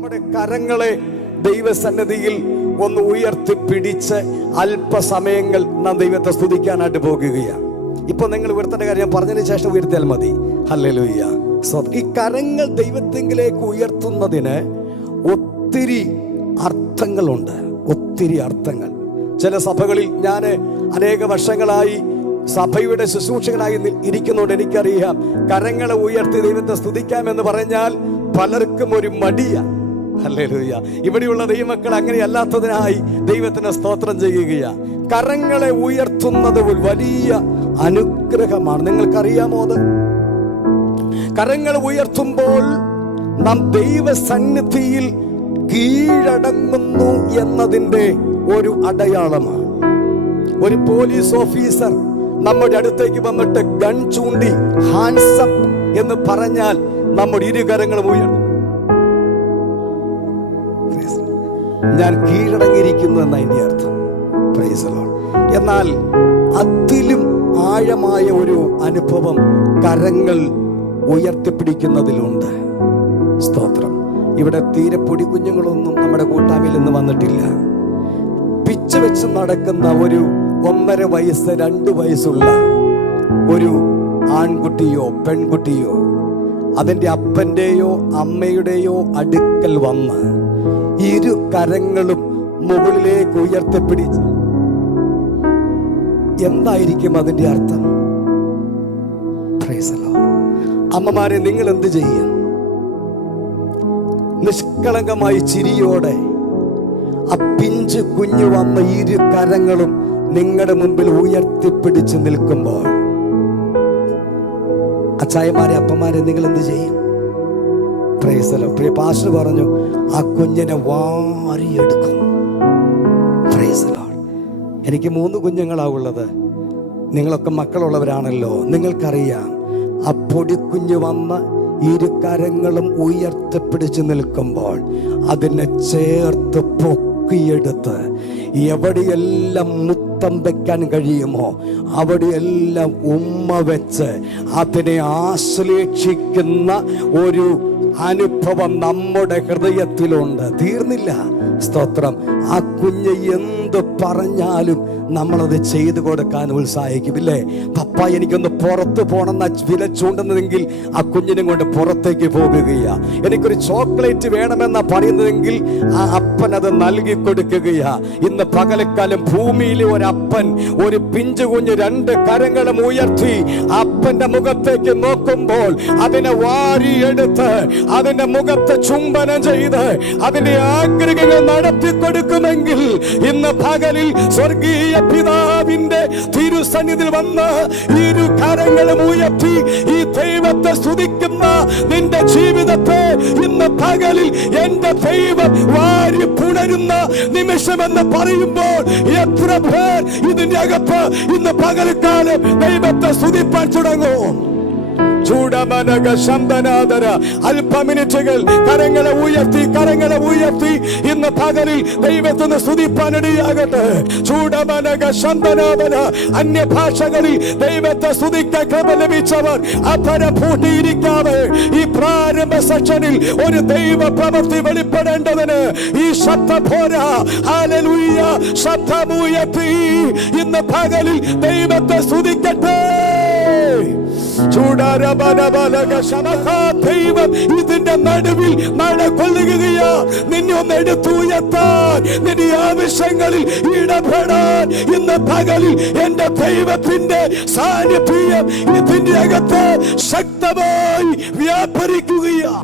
നമ്മുടെ കരങ്ങളെ ദൈവസന്നിധിയിൽ ഒന്ന് ഉയർത്തിപ്പിടിച്ച് അല്പസമയങ്ങൾ നാം ദൈവത്തെ സ്തുതിക്കാനായിട്ട് പോകുകയാണ്. ഇപ്പൊ നിങ്ങൾ ഉയർത്തേണ്ട കാര്യം ഞാൻ പറഞ്ഞതിന് ശേഷം ഉയർത്തിയാൽ മതി. ഹല്ലേലൂയ. ഈ കരങ്ങൾ ദൈവത്തിലേക്ക് ഉയർത്തുന്നതിന് ഒത്തിരി അർത്ഥങ്ങളുണ്ട്, ഒത്തിരി അർത്ഥങ്ങൾ. ചില സഭകളിൽ ഞാൻ അനേക വർഷങ്ങളായി സഭയുടെ ശുശ്രൂഷകനായി ഇരിക്കുന്നതുകൊണ്ട് എനിക്കറിയാം, കരങ്ങളെ ഉയർത്തി ദൈവത്തെ സ്തുതിക്കാമെന്ന് പറഞ്ഞാൽ പലർക്കും ഒരു മടിയാ. ഹല്ലേലൂയ. ഇവിടെയുള്ള ദൈവമക്കൾ അങ്ങനെയല്ലാത്തതിനായി ദൈവത്തിന് സ്തോത്രം ചെയ്യുകയാ. കരങ്ങളെ ഉയർത്തുന്നത് ഒരു വലിയ അനുഗ്രഹമാണ്. നിങ്ങൾക്കറിയാമോ അത്? കരങ്ങൾ ഉയർത്തുമ്പോൾ നാം ദൈവസന്നിധിയിൽ കീഴടങ്ങുന്നു എന്നതിൻ്റെ ഒരു അടയാളമാണ്. ഒരു പോലീസ് ഓഫീസർ നമ്മുടെ അടുത്തേക്ക് വന്നിട്ട് ഗൺ ചൂണ്ടി ഹാൻഡ്സ് അപ്പ് എന്ന് പറഞ്ഞാൽ നമ്മുടെ ഇരുകരങ്ങളും ഉയർത്തും. ഞാൻ കീഴടങ്ങിയിരിക്കുന്നു എന്നതിൻ്റെ അർത്ഥം. Praise the Lord. എന്നാൽ അതിലും ആഴമായ ഒരു അനുഭവം കരങ്ങൾ ഉയർത്തിപ്പിടിക്കുന്നതിലുണ്ട്. സ്തോത്രം. ഇവിടെ തീരെ പൊടി കുഞ്ഞുങ്ങളൊന്നും നമ്മുടെ കൂട്ടായ്മയിൽ നിന്ന് വന്നിട്ടില്ല. പിച്ച് വെച്ച് നടക്കുന്ന ഒരു 1.5 വയസ്സ് 2 വയസ്സുള്ള ഒരു ആൺകുട്ടിയോ പെൺകുട്ടിയോ അതിൻ്റെ അപ്പൻ്റെയോ അമ്മയുടെയോ അടുക്കൽ വന്ന് ഇരു കരങ്ങളും മുകളിലേക്ക് ഉയർത്തിപ്പിടിച്ച് എന്തായിരിക്കും അതിൻ്റെ അർത്ഥം? Praise the Lord. അമ്മമാരെ, നിങ്ങൾ എന്ത് ചെയ്യും? നിഷ്കളങ്കമായി ചിരിയോടെ ആ പിഞ്ച് കുഞ്ഞു വന്ന ഇരു കരങ്ങളും നിങ്ങളുടെ മുമ്പിൽ ഉയർത്തിപ്പിടിച്ച് നിൽക്കുമ്പോൾ, അച്ചായമാരെ അപ്പന്മാരെ, നിങ്ങൾ എന്ത് ചെയ്യും? Praise the Lord. Priya pastor പറഞ്ഞു, ആ കുഞ്ഞിനെ വാരിയെടുക്കും. Praise the Lord. എനിക്ക് 3 കുഞ്ഞുങ്ങളാവുള്ളത്. നിങ്ങളൊക്കെ മക്കളുള്ളവരാണല്ലോ. നിങ്ങൾക്കറിയാം, ആ പൊടിക്കുഞ്ഞ് വന്ന് ഇരു കരങ്ങളും ഉയർത്തിപ്പിടിച്ച് നിൽക്കുമ്പോൾ അതിനെ ചേർത്ത് പൊക്കിയെടുത്ത് എവിടെയെല്ലാം മുത്തം വെക്കാൻ കഴിയുമോ അവിടെയെല്ലാം ഉമ്മ വെച്ച് അതിനെ ആശ്ലേഷിക്കുന്ന ഒരു അനുഭവം നമ്മുടെ ഹൃദയത്തിലുണ്ട്. തീർന്നില്ല. സ്തോത്രം. ആ കുഞ്ഞ് എന്ത് പറഞ്ഞാലും നമ്മളത് ചെയ്തു കൊടുക്കാൻ ഉത്സാഹിക്കും, ഇല്ലേ? പപ്പ, എനിക്കൊന്ന് പുറത്ത് പോകണമെന്ന വില ചൂണ്ടുന്നതെങ്കിൽ ആ കുഞ്ഞിനെ കൊണ്ട് പുറത്തേക്ക് പോകുകയാ. എനിക്കൊരു ചോക്ലേറ്റ് വേണമെന്നാ പറയുന്നതെങ്കിൽ ആ അപ്പൻ അത് നൽകി കൊടുക്കുകയാ. ഇന്ന് പകലക്കാലം ഭൂമിയിലെ ഒരപ്പൻ ഒരു പിഞ്ചു കുഞ്ഞ് 2 കരങ്ങളും ഉയർത്തി അപ്പന്റെ മുഖത്തേക്ക് നോക്കുമ്പോൾ അതിനെ വാരിയെടുത്ത് അതിന്റെ മുഖത്ത് ചുംബനം ചെയ്ത് അതിന്റെ ആഗ്രഹങ്ങൾ നടത്തി കൊടുക്കുമെങ്കിൽ ഇന്ന് പകലിൽ സ്വർഗീയ പിതാവിന്റെ തിരുസന്നിധിയിൽ വന്ന് ഇരു കരങ്ങളും ഉയർത്തി ഈ ദൈവത്തെ സ്തുതിക്കുന്ന നിന്റെ ജീവിതത്തെ ഇന്ന് പകലിൽ എന്റെ ദൈവം വാരി പുണരുന്ന നിമിഷമെന്ന് പറയുമ്പോൾ എത്ര പേർ ഇതിന്റെ അകത്ത് ഇന്ന് പകൽക്കാലം ദൈവത്തെ സ്തുതിപ്പാൻ തുടങ്ങും? ചൂടമനക ശബ്ദനാദര. അല്പമിനിറ്റുകൾ കരങ്ങളെ ഉയർത്തി ഇന്ന് പകലിൽ ദൈവത്തിന് സ്തുതിപ്പാനിടയാകട്ടെ. ചൂടമനക ശബ്ദനാദര. അന്യഭാഷകളിൽ ദൈവത്തെ സ്തുതിക്കാൻ കൃപ ലഭിച്ചവർ അപരം പൂട്ടിയിരിക്കാതെ ഈ പ്രാരംഭ സെക്ഷനിൽ ഒരു ദൈവ പ്രവൃത്തി വെളിപ്പെടേണ്ടതിന് ഈ ശബ്ദം പോരാ. ഹല്ലേലൂയ. ശബ്ദമുയർത്തി ഇന്ന് പകലിൽ ദൈവത്തെ സ്തുതിക്കട്ടെ. ദൈവം ഇതിന്റെ നടുവിൽ നടക്കൊള്ളുകയാ. നിന്നെ ഒന്ന് എടുത്തുയർത്താൻ, നിന്റെ ആവശ്യങ്ങളിൽ ഇടപെടാൻ ഇന്ന് പകലിൽ എന്റെ ദൈവത്തിന്റെ സാന്നിധ്യം ഇതിന്റെ അകത്ത് ശക്തമായി വ്യാപരിക്കുകയാ.